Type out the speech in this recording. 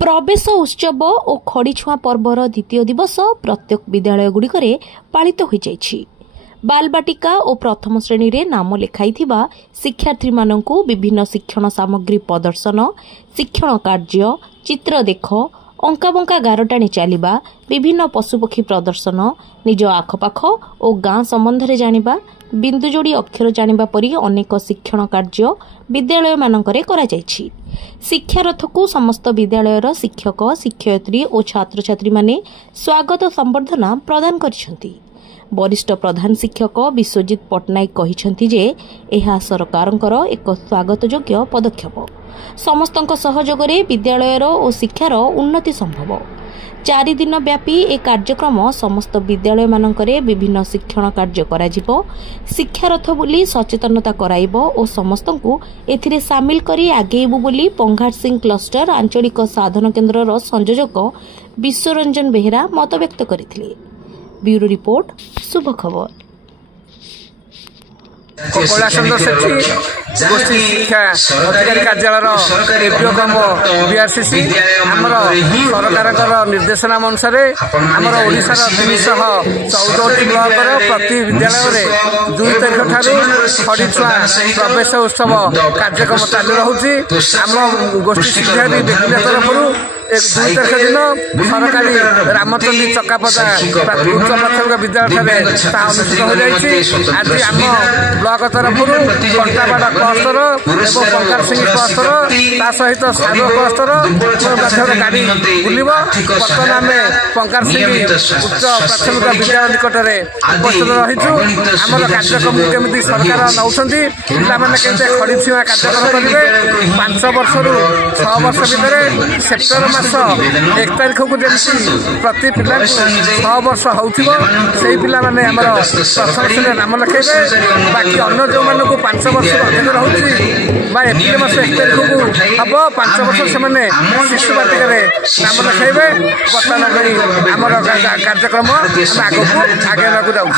प्रवेश उत्सव और खड़ीछुआ पर्वर द्वितीय दिवस प्रत्येक विद्यालयगुड़िक पालित हो जाइछि। बालबाटिका और प्रथम श्रेणी रे नाम लेखाई शिक्षार्थी मानकु विभिन्न शिक्षण सामग्री प्रदर्शन, शिक्षण कार्य, चित्र देख, अंकाबंका गारटाणी चलिबा, विभिन्न पशुपक्षी प्रदर्शन, निज आखपाख और गाँ संबंध में जानिबा, बिंदु जोड़ी अक्षर जानिबा परी अनेक शिक्षण कार्य विद्यालय मानकरे करा जायछि। शिक्षारथ को समस्त विद्यालयर शिक्षक, शिक्षयित्री और छात्र छात्री माने स्वागत संबर्धना प्रदान करिसेंति। वरिष्ठ प्रधान शिक्षक विश्वजित पट्टनायक कहिसेंति जे एहा सरकारंकर एक स्वागत योग्य पदक्षेप। समस्तक सहयोग रे विद्यालयर और शिक्षार उन्नति संभव। 4 दिन व्यापी एक कार्यक्रम समस्त विद्यालय मानकरे विभिन्न शिक्षण कार्य कराजिबो। शिक्षारथ बोली सचेतनता कराइबो और समस्तंकु एथिरे सामिल करी आगेइबो बोली पंघाट सिंह क्लस्टर आंचलिक साधन केन्द्रर संयोजक विश्वरंजन बेहेरा मत व्यक्त करथिले। ब्यूरो रिपोर्ट, शुभ खबर। कैलाशचंद्र सेठी गोष्ठी शिक्षा अधिकारी कार्यालय बीआरसीसी आमर सरकार निर्देशनाम अनुसार आमर ओडिशार 314 ब्लॉक प्रति विद्यालय 2 तारिख ठारू खड़ीछुआ प्रवेश उत्सव कार्यक्रम चालू रहुछि। आम गोष्ठी शिक्षा व्यक्तिगत तरफ 2 तारिख दिन सरकारी रामचंदी चकापदा उच्च प्राथमिक विद्यालय अनुष्ठित हो जाइछि। आज आम ब्लॉक तरफ कंटाबाड़ क्लस्टर और पंकज सिंह क्लस्टर ता सहित साधु क्लस्टर गाड़ी बुल। बर्तमान आम पंकज सिंह उच्च प्राथमिक विद्यालय निकट में उपस्थित रहीचु। आमर कार्यक्रम केमी सरकार नौकरी पे खड़ीछुआ कार्यक्रम करेंगे। 5 वर्ष रु 6 वर्ष भितर सेप्टेम्बर मास 1 तारिख को जमी प्रति पिला 6 वर्ष होथिबो सेही पिला माने हमर प्रथम श्रेणी नाम लिखेबे। बाकी अन्य जो मानक 5 वर्ष अधिक रहुछि बा एप्रिल मास 1 तारिख को हम 5 वर्ष से माने शिशु बाटिका नाम लिखेबे। बर्तमान हमर कार्यक्रम आगे जाऊ।